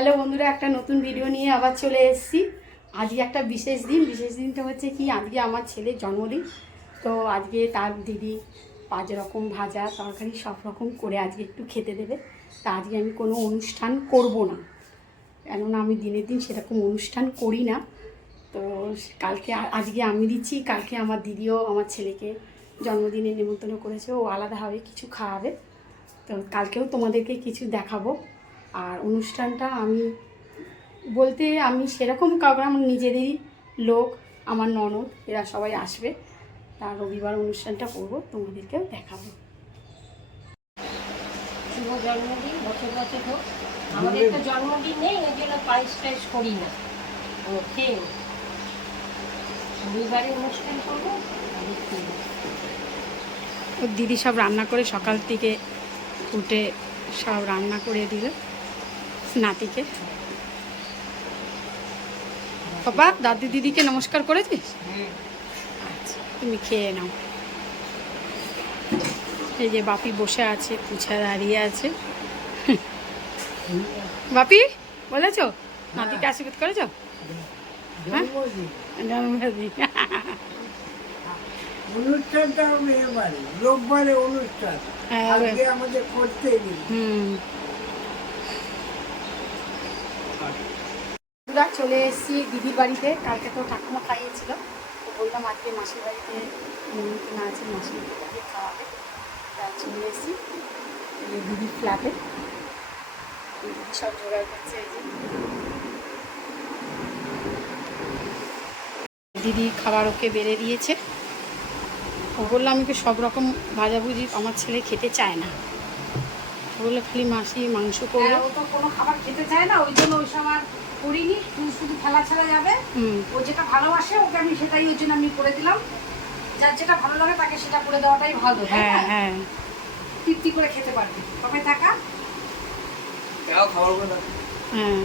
Hello বন্ধুরা, একটা নতুন ভিডিও নিয়ে আবার চলে এসেছি। আজকে একটা বিশেষ দিনটা হচ্ছে কি, আজকে আমার ছেলের জন্মদিন। তো আজকে তার দিদি 5 রকম ভাজা তরকারি সব রকম করে আজকে একটু খেতে দেবে। তা আজকে আমি কোনো অনুষ্ঠান করব না, কেননা আমি দিনের দিন সেরকম অনুষ্ঠান করি না। তো আজকে আমি দিচ্ছি, কালকে আমার দিদিও আমার ছেলেকে জন্মদিনে নিমন্ত্রণ করেছে, ও আলাদাভাবে কিছু খাওয়াবে। তো কালকেও তোমাদেরকে কিছু দেখাবো। আর অনুষ্ঠানটা আমি সেরকম কাউকে, আমার নিজেদেরই লোক, আমার ননদ, এরা সবাই আসবে। তার রবিবার অনুষ্ঠানটা করবো, তোমাদেরকেও দেখাবো। শুভ জন্মদিন, বছর বছর হোক। আমাদের তো জন্মদিন নেই, ওই জন্য পায়েস টাইস করি না। ও খেয়ে রবিবারে অনুষ্ঠান করবো। ওর দিদি সব রান্না করে সকাল থেকে উঠে সব রান্না করে দিল নাতিকে। বাবা, দাদি দিদিকে নমস্কার করেছিস? আচ্ছা, তুমি খেয়ে নাও। এই যে বাপি বসে আছে, পুছা দাঁড়িয়ে আছে। বাপি বলেছো নাতিকে আশীর্বাদ করেছো? অনুষ্ঠানটা হবে এবারে রোববারে অনুষ্ঠান, আজকে আমাদের করতে নেই। চলে এসেছি দিদির বাড়িতে। কালকে তো ঠাকুমা খাইয়েছিল, তো বললাম আজকে মাসির বাড়িতে নিমন্ত্রণ আছে, মাসির বাড়িতে খাওয়াবে। তা চলে এসেছি দিদির ফ্ল্যাটে। দিদি সব জোগাড় করছে। এই যে দিদি খাবার ওকে বেড়ে দিয়েছে। ও বললো আমি সব রকম ভাজাভুজি আমার ছেলে খেতে চায় না, বললো খালি মাসি মাংস করবে। ও তো কোনো খাবার খেতে চায় না, ওই জন্য ওই সময় করিনি। শুধু খেলা ছাড়া যাবে। ও যেটা ভালোবাসে ওকে আমি সেটাই, ওই জন্য আমি করে দিলাম। যার যেটা ভালো লাগে তাকে সেটা করে দেওয়াটাই ভালো। হ্যাঁ হ্যাঁ, তৃপ্তি করে খেতে পারবে। তবে থাকা হ্যাঁ।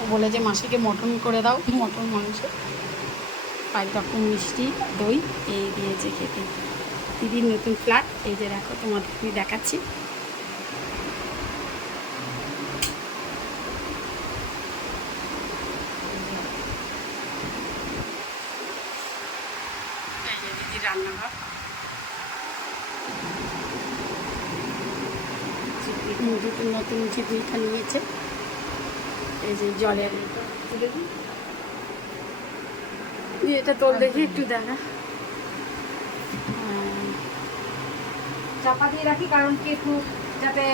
ও বলে যে মাসিকে মটন করে দাও, মটন মাংস, 5 রকম মিষ্টি, দই এই দিয়েছে খেতে। দিদির নতুন ফ্ল্যাট, এই যে দেখো তোমাদের আমি দেখাচ্ছি। এই যে দিদির রান্নাঘর। নতুন চিপিটা নিয়েছে। এই যে জলের তুলে দিই, এটা তোর দেখি একটু দেখা। চাপা দিয়ে রাখি, কারণ কি একটু যাতে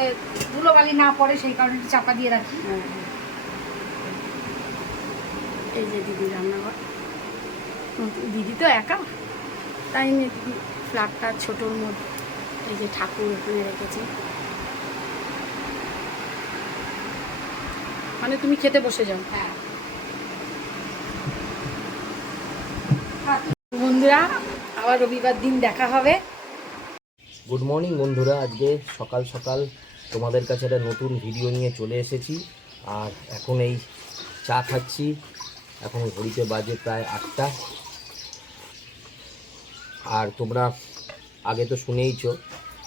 ধুলোবালি না পড়ে, সেই কারণে চাপা দিয়ে রাখি। এই যে দিদি রান্নাঘর। দিদি তো একা, তাই নিয়ে দিদি ফ্ল্যাটটা ছোটোর মধ্যে। এই যে ঠাকুর ওখানে রেখেছি। মানে তুমি খেতে বসে যাও। হ্যাঁ বন্ধুরা, আবার রবিবার দিন দেখা হবে। গুড মর্নিং বন্ধুরা, আজকে সকাল সকাল তোমাদের কাছে একটা নতুন ভিডিও নিয়ে চলে এসেছি। আর এখন এই চা খাচ্ছি। এখন ঘড়িতে বাজে প্রায় 8টা। আর তোমরা আগে তো শুনেইছো,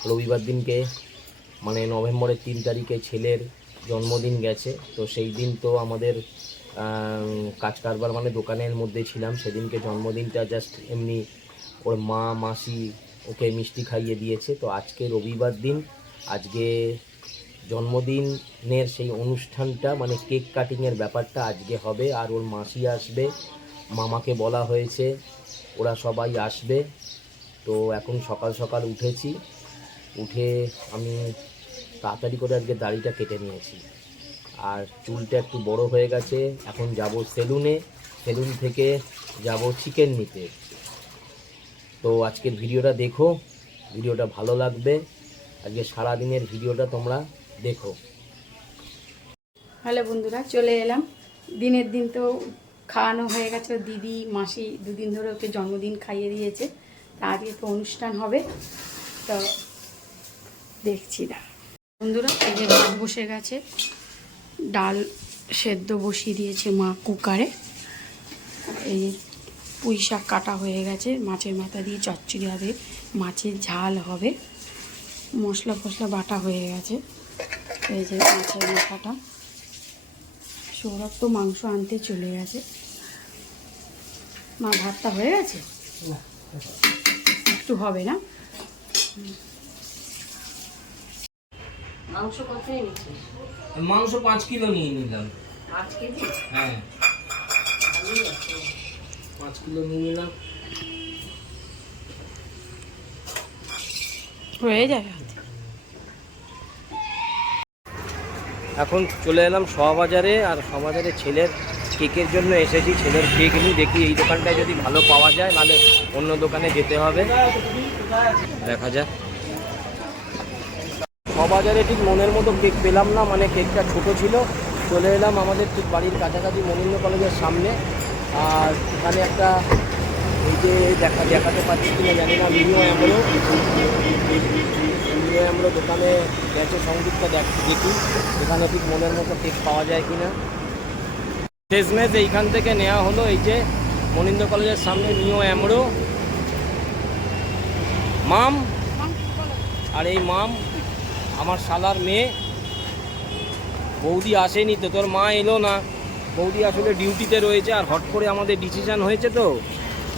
রবিবার দিনকে মানে নভেম্বরের 3 তারিখে ছেলের জন্মদিন গেছে। তো সেই দিন তো আমাদের কাজ কারবার মানে দোকানের মধ্যে ছিলাম। সেদিনকে জন্মদিনটা জাস্ট এমনি ওর মা মাসি ওকে মিষ্টি খাইয়ে দিয়েছে। তো আজকে রবিবার দিন, আজকে জন্মদিনের সেই অনুষ্ঠানটা মানে কেক কাটিংয়ের ব্যাপারটা আজকে হবে। আর ওর মাসি আসবে, মামাকে বলা হয়েছে, ওরা সবাই আসবে। তো এখন সকাল সকাল উঠেছি, উঠে আমি তাড়াতাড়ি করে আজকে দাড়িটা কেটে নিয়েছি। আর চুলটা একটু বড় হয়ে গেছে। এখন যাব সেলুনে, সেলুন থেকে যাব চিকেন নিতে। তো আজকের ভিডিওটা দেখো, ভিডিওটা ভালো লাগবে। আজকে সারাদিনের ভিডিওটা তোমরা দেখো। হ্যালো বন্ধুরা, চলে এলাম। দিনের দিন তো খাওয়ানো হয়ে গেছে। দিদি মাসি 2 দিন ধরে ওকে জন্মদিন খাইয়ে দিয়েছে। তা আজকে তো অনুষ্ঠান হবে, তো দেখছি না বন্ধুরা। এই যে ভাত বসে গেছে, ডাল সেদ্ধ বসিয়ে দিয়েছে মা কুকারে। এই পুঁই শাক কাটা হয়ে গেছে, মাছের মাথা দিয়ে চচ্চড়ি হবে, মাছের ঝাল হবে, মশলা ফসলা বাটা হয়ে গেছে। এই যে মাছের মাথাটা। সৌরভ তো মাংস আনতে চলে গেছে। মা ভাতটা হয়ে গেছে, একটু হবে না? মাংস কত নিচ্ছিস? মাংস 5 কিলো নিয়ে নিলাম। 5 কেজি? হ্যাঁ 5 কিলো নিয়ে নিলাম। হয়ে যাবে। এখন চলে এলাম শোয়াবাজারে, আর শোয়াবাজারে ছেলের কেকের জন্য এসেছি। ছেলের কেক নিই, দেখি এই দোকানটায় যদি ভালো পাওয়া যায়, নাহলে অন্য দোকানে যেতে হবে, দেখা যাক। শোয়াবাজারে ঠিক মনের মতো কেক পেলাম না, মানে কেকটা ছোট ছিল। চলে এলাম আমাদের ঠিক বাড়ির কাছাকাছি মনীন্দ্র কলেজের সামনে। আর এখানে একটা এই যে দেখাতে পাচ্ছি কিনা জানি না, আমরা দোকানে গেছে সংযুক্ত দেখি এখানে ঠিক মনের মতো কেক পাওয়া যায় কিনা। শেষমেশ এইখান থেকে নেওয়া হলো, এই যে মনীন্দ্র কলেজের সামনে নিও অ্যামরো মাম। আর এই মাম আমার শালার মেয়ে। বৌদি আসেনি তো, তোর মা এলো না। বৌদি আসলে ডিউটিতে রয়েছে, আর হট করে আমাদের ডিসিশান হয়েছে,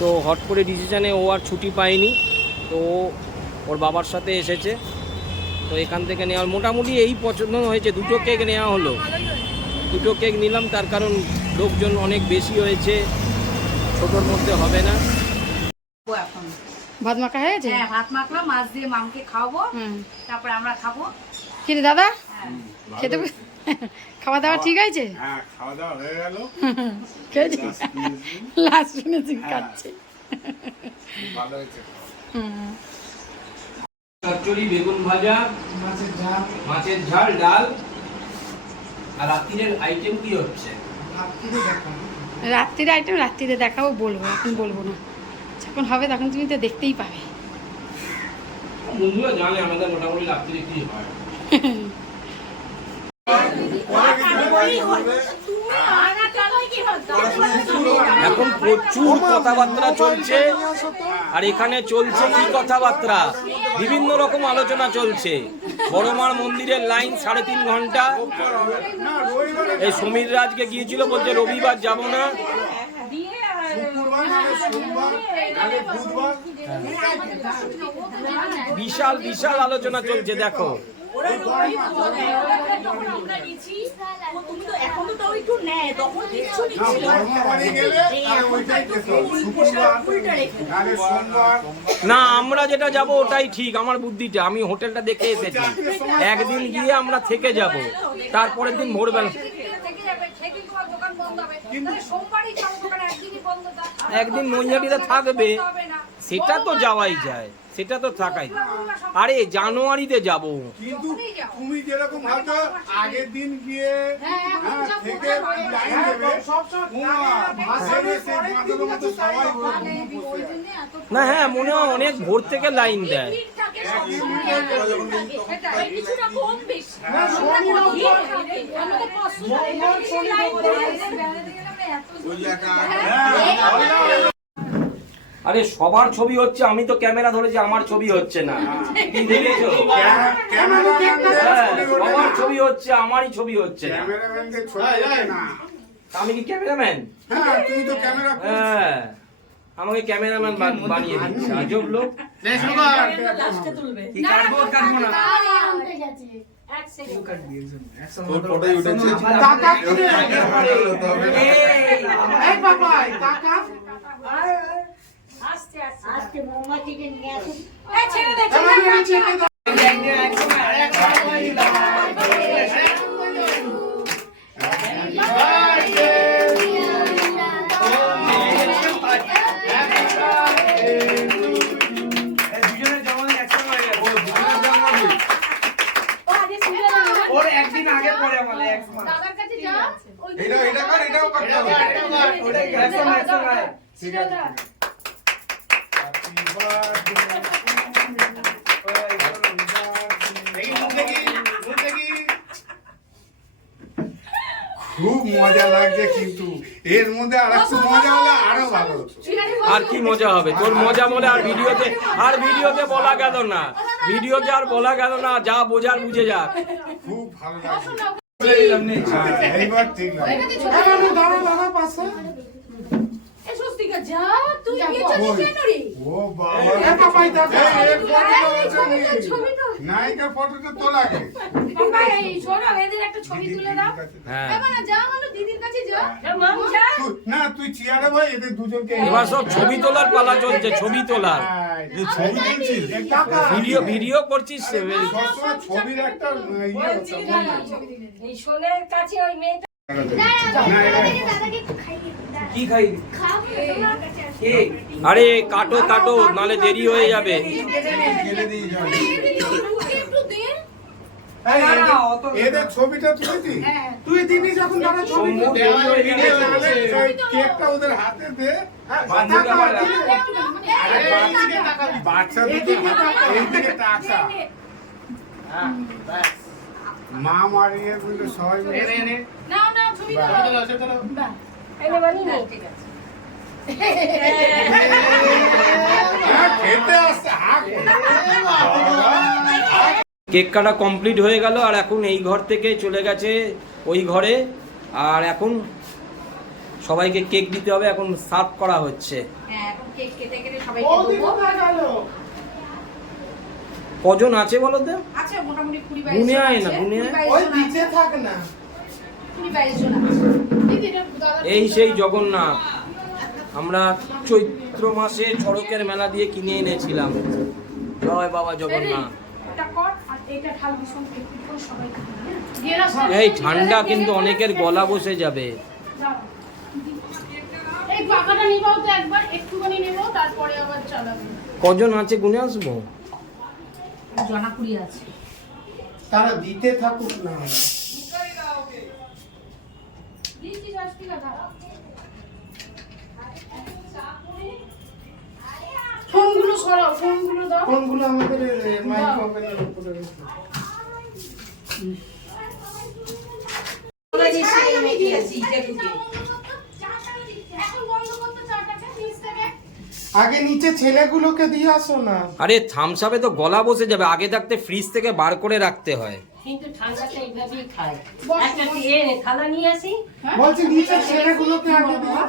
তো হট করে ডিসিশানে ও আর ছুটি পায়নি, তো ওর বাবার সাথে এসেছে। তো এখান থেকে নেওয়ার মোটামুটি এই পছন্দ হয়েছে। 2টো কেক নেওয়া হলো, 2টো কেক নিলাম, তার কারণ লোকজন অনেক বেশি হয়েছে, ছোটোর মধ্যে হবে না। এখন ভাত মাখা হয়ে গেছে? হ্যাঁ ভাত মাখলাম, মাছ দিয়ে মামকে খাওয়াবো, তারপরে আমরা খাবো। কি রে দাদা, খেতে খাওয়া দাওয়া ঠিক আছে? হ্যাঁ খাওয়া দাওয়া হয়ে গেল। খেয়েছিস? লাস্ট শুনেছি খাচ্ছে। ভালো হয়েছে। চচ্চড়ি, বেগুন ভাজা, মাছের ঝাল, ডাল। আর রাত্রির আইটেম কি হচ্ছে? রাত্রির আইটেম রাত্রিরে দেখাবো, বলবো, এখন বলবো না। যখন হবে তখন তুমি তো দেখতেই পাবে। বন্ধুরা জানে আমাদের মোটামুটি রাত্রিরে কি হয়। এখন প্রচুর কথাবার্তা চলছে, আর এখানে চলছে কি কথাবার্তা, বিভিন্ন রকম আলোচনা চলছে। বড়মার মন্দিরের লাইন 3.5 ঘন্টা। এই সমীর রাজকে গিয়েছিল, বলছে রবিবার যাব না। বিশাল বিশাল আলোচনা চলছে, দেখো। না আমরা যেটা যাব ওটাই ঠিক, আমার বুদ্ধিটা। আমি হোটেলটা দেখে এসেছি, একদিন গিয়ে আমরা থেকে যাব, তারপরের দিন ভোরবেলা একদিন নৈহাটিতে থাকবে, সেটা তো যাওয়াই যায়, সেটা তো থাকাই। আরে জানুয়ারিতে যাব। কিন্তু তুমি যেরকম ভাবছো আগের দিন গিয়ে থেকে লাইন দেবে, না হ্যাঁ মনে হয় অনেক ভোর থেকে লাইন দেয়। আরে সবার ছবি হচ্ছে, আমি তো ক্যামেরা ধরেছি, আমার ছবি হচ্ছে না। কি দেখেছো? সবার ছবি হচ্ছে, আমারই ছবি হচ্ছে না। আমি কি ক্যামেরাম্যান? হ্যাঁ আমাকে ক্যামেরাম্যান বানিয়ে দিচ্ছে, আজব লোক। আজকে মোমবাতিকে নিয়ে আসুন। একদিন আগে পরে আমাদের দাদার কাছে যা, এটা কর, এটাও করতে হবে, ঠিক আছে। খুব মজা লাগছে, কিন্তু এর মধ্যে আর একটু মজা হলে আরো ভালো হতো। আর কি মজা হবে? তোর মজা বলে আর ভিডিওতে বলা গেল না। ভিডিওতে আর বলা গেল না, যা বোঝার বুঝে যাক। খুব ভালো লাগছে। হ্যাঁ, এইবার ঠিক লাগছে। ও বাবা, নায়িকা ফটোটা তোলা গে। হ্যাঁ না তুই চেয়ারে ভাই, এদের দুজনকে এবার সব ছবি তোলার পালা চলছে, ছবি তোলার। ছবি তুলছিস? ভিডিও করছিস? সবসময় ছবির একটা ইয়ে হতো। এই শোনের কাছে ওই মেয়েটা কি খাই? আরে কাটো কাটো, নালে দেরি হয়ে যাবে। এদের ছবিটা তুলেছি। তুই দিবি যখন তারা ছবি কেকটা ওদের হাতে দে। বাচ্চা দুটো এইদিকে টাকা। মা মারিয়ে বললো সবাই মিলে। এনে বানি না খেতে আসছে হাঁক। কেক কাটা কমপ্লিট হয়ে গেল, আর এখন এই ঘর থেকে চলে গেছে ওই ঘরে। আর এখন সবাইকে কেক দিতে হবে, এখন সার্ভ করা হচ্ছে। এখন কেক কেটে কেটে সবাইকে দেবো। কজন আছে বলো তো? আছে মোটামুটি 20-22 গুনে জন আয় না, আছে। গুনে আয়। 20-22 ওই জন নিচে আছে। থাক না 20-22 জন আছে। এই সেই জগন্নাথ আমরা চৈত্র মাসে চড়কের মেলা দিয়ে কিনে এনেছিলাম। জয় বাবা জগন্নাথ। এটা কর আর এটা ঢাল ভীষণ একটু করে সবাইকে দিবি। এই ঠান্ডা কিন্তু অনেকের গলা বসে যাবে। এই পাকাটা নিবাও তো একবার, একটুখানি নেবো, তারপরে আবার চালাবো। কজন আছে গুনে আসবো? জনাপুরি আছে। তারা দিতে থাকুক না। ফোনগুলো সরাও, ফোনগুলো দাও। কোনগুলো আমাদের মাইক্রোওভেনের উপরে রেখে। আমি দিয়েছি এখন বন্ধ করতে চারটাকে নিচ থেকে। আগে নিচে ছেলেগুলোকে দিয়ে আসো না। আরে থামসাপে তো গলা বসে যাবে, আগে থাকতে ফ্রিজ থেকে বার করে রাখতে হয়। কিন্তু ঠান্ডাটা এইভাবেই খায় একটা এনে থালা নিয়ে আসি বলছি নিচে ছেলেগুলোকে আগে দিয়ে।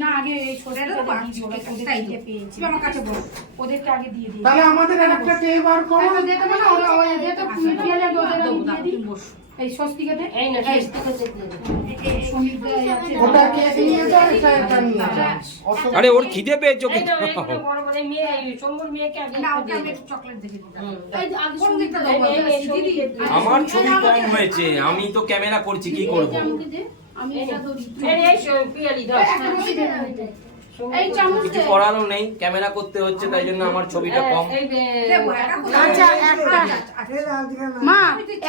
না আগে এই ছোটটা এটা তো দিয়ে বাড়ছি, ওরা ওটা ওদের তাই থেকে তো। পেয়েছি। তুমি আমার কাছে বল। ওদেরকে আগে দিয়ে দিই। তাহলে আমাদের একটা টে বার করো। একটা দিয়ে দেবো না, ওরা ওই যেটা মিটিয়ে লাগবে ওদের আগে দিয়ে দিই। এই স্বস্তিকাতে এই না স্বস্তিকা থেকে এই সমীরদা আছে। ওটা কেক নিয়ে যাও, এটা নিয়ে যাও। অত- আরে ওর খিদে পেয়েছো এই কি? না এইগুলো বড় বড় মেয়ে এই চম্বুর মেয়েকে আগে না একটু ওকে দিয়ে আমি দাও। একটু চকলেট দেখে দিতাম। এই যে আগে কোন দিকটা সমীরদা দেবো? এই দিদি আমার ছবি কম হয়েছে, আমি তো ক্যামেরা করছি, কি করব? আমাকে দে, আমি এটা ধরি। এই পিয়ালি দাও একটা রশি দে না। এই চামচ কিছু দে। করারও নেই, ক্যামেরা করতে হচ্ছে, তাই জন্য আমার ছবিটা কম। এই দেবো, একা কোথায়? আচ্ছা, একটা। আজকে না। মা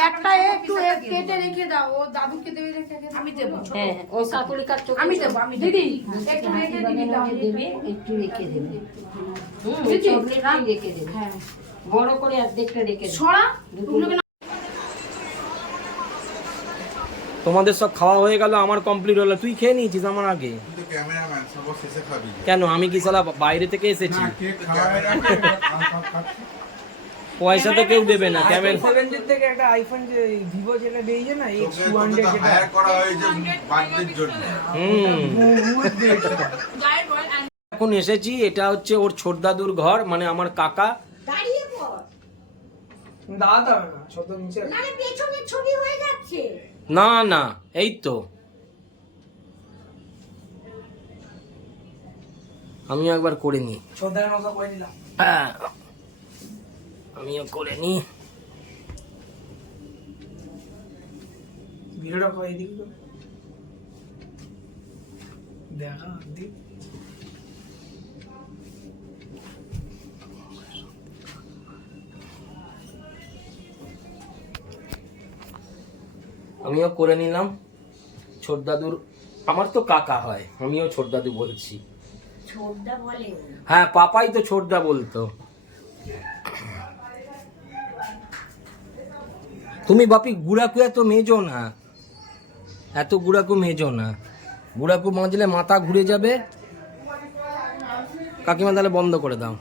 একটা একটু কেটে রেখে দাও, ও দাদুকে দেবে রেখে দে। আমি দেবো। হ্যাঁ ও কাকুলি কাট আমি দেবো, আমি দেবো। দিদি একটু রেখে দিবি তাহলে। দেবে একটু রেখে দেবে দিদি, চকলেট রেখে দেবে হ্যাঁ বড় করে অর্ধেকটা রেখে দেবে ছড়া তুগুলোকে না। তোমাদের সব খাওয়া হয়ে গেল, আমার কমপ্লিট হলো। তুই খেয়ে নিয়েছিস আমার আগে? কিন্তু ক্যামেরাম্যান সব শেষে খাবি। কেন, আমি কি সালা বাইরে থেকে এসেছি? না কেক খাওয়ার আগে সব খাচ্ছি। পয়সা তো কেউ দেবে না, ক্যামেরা। 7 থেকে একটা আইফোন যে ভিভো যেটা বেরিয়েছে না তোকে তো হায়ার করা হয়েছে বার্থডের জন্য। এখন এসেছি, এটা হচ্ছে ওর ছোট দাদুর ঘর, মানে আমার কাকা। দাঁড়িয়ে পড় দাদা না শব্দ নিচে মানে পেছনে ছবি হয়ে যাচ্ছে না না, এই তো আমিও একবার করে নি। ছোটার মতো করে দিলাম। আমিও করে নি। ভিডিওটা করে দিই তো দেখা দি। আমিও করে নিলাম। ছোট দাদুর, আমার তো কাকা হয়, আমিও ছোট দাদু বলছি। ছোটদা বলে হ্যাঁ, পাপাই তো ছোটদা বলতো। তুমি বাপি গুড়াকু এত মেজো না, এত গুড়াকু মেজো না। গুড়াকু মাজলে মাথা ঘুরে যাবে। কাকিমা তাহলে বন্ধ করে দাও।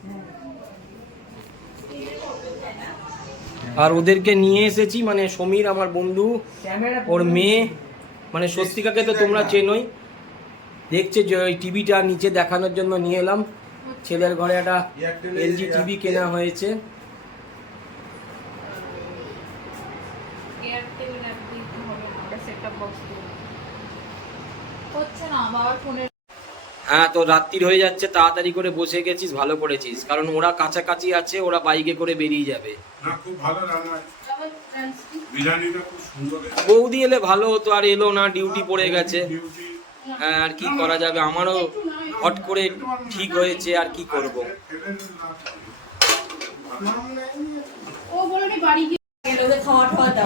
আর ওদেরকে নিয়ে এসেছি, মানে সমীর আমার বন্ধু, ওর মেয়ে, মানে স্বস্তিকাকে তো তোমরা চেনোই, দেখছে যে ওই টিভিটা নিচে দেখানোর জন্য নিয়ে এলাম। ছেলের ঘরে একটা এলজি টিভি কেনা হয়েছে। হ্যাঁ, তো রাত্রির হয়ে যাচ্ছে, তাড়াতাড়ি করে বসে গেছিস, ভালো করেছিস, কারণ ওরা কাছাকাছি আছে, ওরা বাইকে করে বেরিয়ে যাবে। না, খুব ভালো রান্না, বিরিয়ানিটা খুব সুন্দর হয়েছে। বৌদি এলে ভালো হতো, আর এলো না, ডিউটি পড়ে গেছে। ডিউটি হ্যাঁ, আর কি করা যাবে, আমারও হট করে ঠিক হয়েছে, আর কি করব।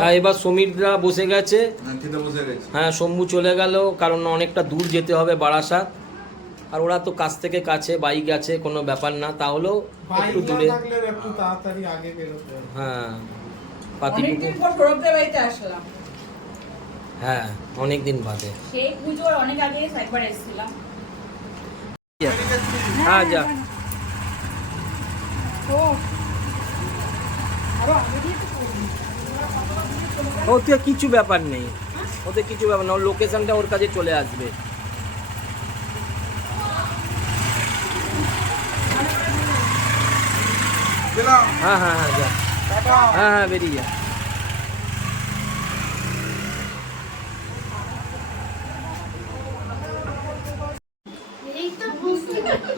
হ্যাঁ, এবার সমীররা বসে গেছে। হ্যাঁ, শম্ভু চলে গেল, কারণ অনেকটা দূর যেতে হবে বারাসাত, আর ওরা তো কাছ থেকে কাছে, বাইক আছে, কোনো ব্যাপার না, তাহলেও একটু দূরে। হ্যাঁ, পাতিটুকু, হ্যাঁ, অনেকদিন বাদে। সেই পুজোর অনেক আগে একবার এসেছিলাম। হ্যাঁ, যা। ওতে কিছু ব্যাপার নেই, ওতে কিছু ব্যাপার না, ওর লোকেশনটা ওর কাছে চলে আসবে। হ্যাঁ হ্যাঁ হ্যাঁ, যা। হ্যাঁ হ্যাঁ, বেরিয়ে যা।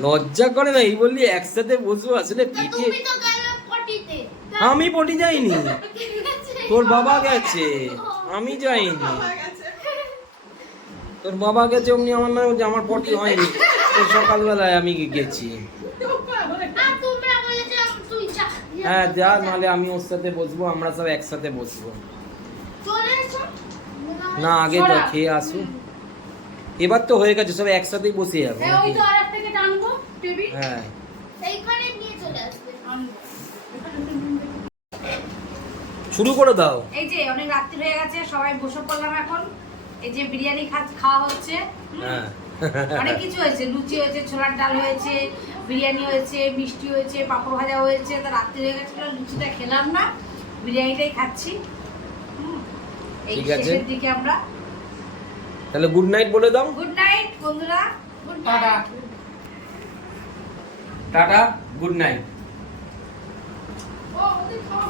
লজ্জা করে না, এই বললি একসাথে বসবো, আসলে পিঠে। আমি পটি যাইনি, তোর বাবা গেছে, আমি যাইনি। তোর বাবা গেছে, অমনি আমার মানে আমার পটি হয়নি, তোর সকালবেলায় আমি গেছি। হ্যাঁ, যা, নাহলে আমি ওর সাথে বসবো, আমরা সব একসাথে বসবো। না, আগে তো খেয়ে আসু, এবার তো হয়ে গেছে, সব একসাথেই বসে যাবো। হ্যাঁ, শুরু করে দাও। এই যে অনেক রাত্রি হয়ে গেছে, সবাই বসে পড়লাম এখন। এই যে বিরিয়ানি খাওয়া হচ্ছে। হ্যাঁ, অনেক কিছু হয়েছে, লুচি হয়েছে, ছোলার ডাল হয়েছে, বিরিয়ানি হয়েছে, মিষ্টি হয়েছে, পাঁপড় ভাজা হয়েছে। তো রাত্রি হয়ে গেছিল, লুচিটা খেলাম না, বিরিয়ানিটাই খাচ্ছি। এই ঠিক আছে। শেষের দিকে আমরা তাহলে গুড নাইট বলে দাও। গুড নাইট বন্ধুরা, গুড নাইট। টাটা, গুড নাইট। ও ওদের খাওয়া